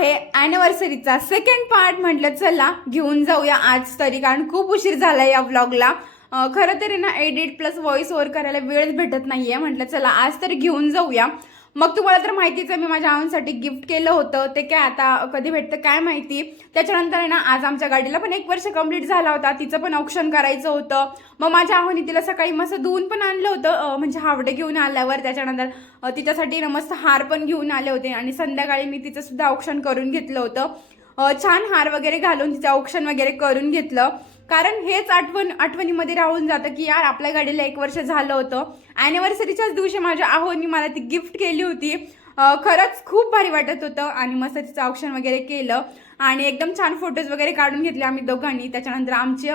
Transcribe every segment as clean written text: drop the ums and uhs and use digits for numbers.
आहे ॲनिव्हर्सरीचा second part. म्हटलं चला घेऊन जाऊया आज तरी, कारण खूप उशीर झाला या व्लॉगला. खरं तरी ना एडिट प्लस व्हॉइस ओव्हर करायला वेळच भेटत नाहीये. म्हटलं चला आज तरी घेऊन जाऊया. मग तुम्हाला तर माहितीच आहे मी माझ्या आऊंसाठी गिफ्ट केलं होतं, ते काय आता कधी भेटतं काय माहिती. त्याच्यानंतर आहे ना आज आमच्या गाडीला पण 1 वर्ष कंप्लीट झाला होता, तिचं पण ऑप्शन करायचं होतं. मग माझ्या आहोनी तिला सकाळी मस्त धुवून पण आणलं होतं, म्हणजे हावडे घेऊन आल्यावर. त्याच्यानंतर तिच्यासाठी ना मस्त हार पण घेऊन आले होते आणि संध्याकाळी मी तिचं सुद्धा ऑप्शन करून घेतलं होतं. छान हार वगैरे घालून तिचं ऑप्शन वगैरे करून घेतलं, कारण हेच आठवणीमध्ये राहून जातं की यार आपल्या गाडीला 1 वर्ष झालं होतं. ॲनिव्हर्सरीच्याच दिवशी माझ्या आहोनी मला ती गिफ्ट केली होती. खरंच खूप भारी वाटत होतं आणि मस्त तिचं ऑप्शन वगैरे केलं आणि एकदम छान फोटोज वगैरे काढून घेतले आम्ही दोघांनी. त्याच्यानंतर आमची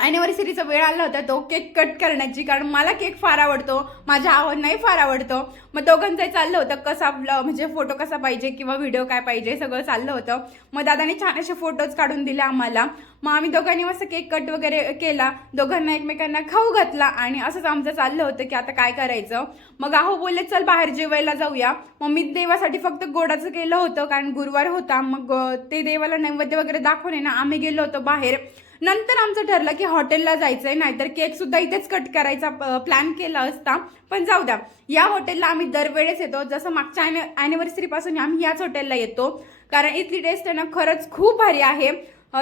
ॲनिव्हर्सरीचा वेळ आला होता तो केक कट करण्याची, कारण मला केक फार आवडतो, माझ्या आहोंनाही फार आवडतो. मग दोघांचंही चाललं होतं कसा म्हणजे फोटो कसा पाहिजे किंवा व्हिडिओ काय पाहिजे सगळं चाललं होतं. मग दादाने छान असे फोटोज काढून दिले आम्हाला. मग आम्ही दोघांनी मस्त केक कट वगैरे केला, दोघांना एकमेकांना खाऊ घातला आणि असंच आमचं चाललं होतं की आता काय करायचं. मग आहो बोलले चल बाहेर जेवायला जाऊया. मग मी देवासाठी फक्त गोडाचं केलं होतं, कारण गुरुवार होता. मग ते देवाला नैवेद्य वगैरे दाखवून ना आम्ही गेलो होतो बाहेर. नंतर आमचं ठरलं की हॉटेलला जायचंय, नाहीतर केक सुद्धा इथेच कट करायचा प्लॅन केला असता. पण जाऊ द्या, या हॉटेलला आम्ही दरवेळेस येतो. जसं मागच्या ॲनिव्हर्सरी पासून आम्ही याच हॉटेलला येतो, कारण इथली टेस्ट आहे ना खरंच खूप भारी आहे.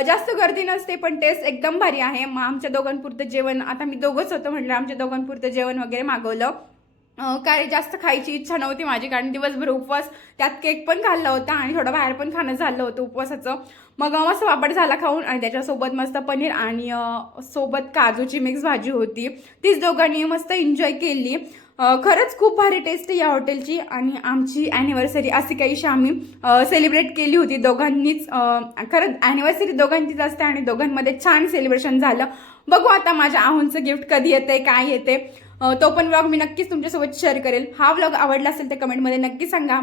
जास्त गर्दी नसते पण टेस्ट एकदम भारी आहे. मग आमच्या दोघांपुरतं जेवण, आता मी दोघंच होतं म्हटलं आमच्या दोघांपुरतं जेवण वगैरे मागवलं. काय जास्त खायची इच्छा नव्हती माझी, कारण दिवसभर उपवास, त्यात केक पण खाल्ला होता आणि थोडं बाहेर पण खाणं झालं होतं उपवासाचं. मग मस्त पापड झाला खाऊन आणि त्याच्यासोबत मस्त पनीर आणि सोबत काजूची मिक्स भाजी होती. तीच दोघांनी मस्त एन्जॉय केली. खरंच खूप भारी टेस्ट या हॉटेलची. आणि आमची ॲनिव्हर्सरी अशी काहीशी आम्ही सेलिब्रेट केली होती दोघांनीच. खरंच ॲनिव्हर्सरी दोघांचीच असते आणि दोघांमध्ये छान सेलिब्रेशन झालं. बघू आता माझ्या आहोंचं गिफ्ट कधी येते काय येते, तो पण व्लॉग मी नक्कीच तुमच्यासोबत शेअर करेल. हा व्लॉग आवडला असेल तर कमेंटमध्ये नक्की सांगा.